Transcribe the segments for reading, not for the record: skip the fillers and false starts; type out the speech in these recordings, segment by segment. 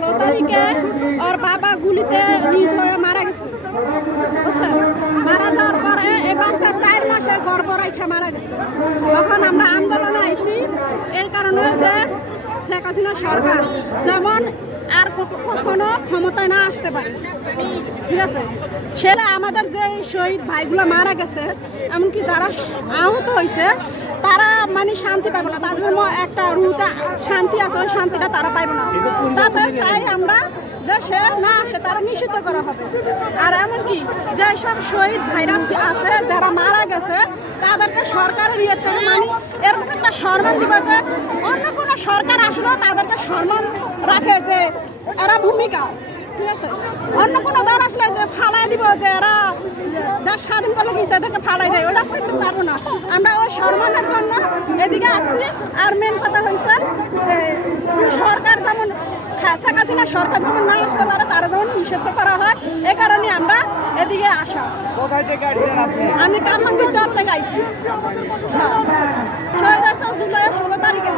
16 তারিখে ওর বাবা গুলিতে নিহত হয়ে মারা গেছে, বুঝছেন? মারা যাওয়ার পরে এই বাচ্চা 4 মাসে গর্ভ রেখে মারা গেছে। তখন আমরা আন্দোলনে আইছি এর কারণে যে শেখ হাসিনা সরকার যেমন আর কখনো ক্ষমতায় না আসতে পারে, ঠিক আছে? ছেলে আমাদের যে শহীদ ভাইগুলো মারা গেছে, এমনকি যারা আহত হয়েছে তারা মানে শান্তি পাবে না, তাদের একটা রুটা শান্তি আছে, ওই শান্তিটা তারা পাইবে না। তাতে চাই আমরা যে সে না আসে তারা নিষিদ্ধ করা হবে। আর এমনকি যেসব শহীদ ভাইরা আছে যারা মারা গেছে তাদেরকে সরকারের ইয়েতে মানে এরকম একটা সম্মান দিবে যে অন্য কোনো সরকার আসলেও তাদেরকে সম্মান রাখে যে এরা ভূমিকা, ঠিক আছে? অন্য কোনো দল আসলে যে ফালাই দিব যে এরা দেশ স্বাধীন করলে গেছে এদেরকে ফালাই দেয়, ওটা করতে পারবো না। আমরা ওই সম্মানের জন্য এদিকে আসছি। আর মেন কথা হয়েছে যে সরকার যেমন শেখ হাসিনা সরকার যেমন না আসতে পারে তারা যেমন নিষিদ্ধ করা হয়, এই কারণে আমরা এদিকে আসা। কোথায় থেকে আসছেন আপনি? আমি কামাঙ্গি চর থেকে আইছি। হ্যাঁ, শহীদ হয়েছে জুলাই 16 তারিখে।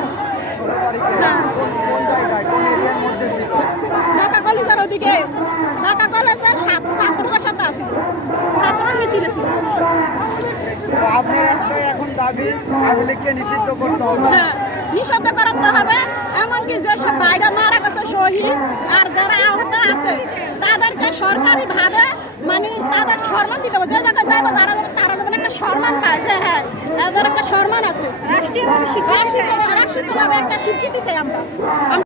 হ্যাঁ, ঢাকা কলেজের ওদিকে, ঢাকা কলেজে ছাত্রদের সাথে আছে, ছাত্ররা মিছিল ছিল। আপনার এখন দাবি আওয়ামী লীগকে নিষিদ্ধ করতে হবে। হ্যাঁ, নিষিদ্ধ করাতে হবে। এমনকি যেসব বাইরে মারা গেছে শহীদ আর যারা আহত আছে তাদেরকে সরকারিভাবে মানে তাদের সম্মান দিতে হবে। যে জায়গায় যাইবো তারা যেমন একটা সম্মান পায় যে হ্যাঁ এদের একটা সম্মান আছে, রাষ্ট্রীয়ভাবে একটা স্বীকৃতি চাই আমরা।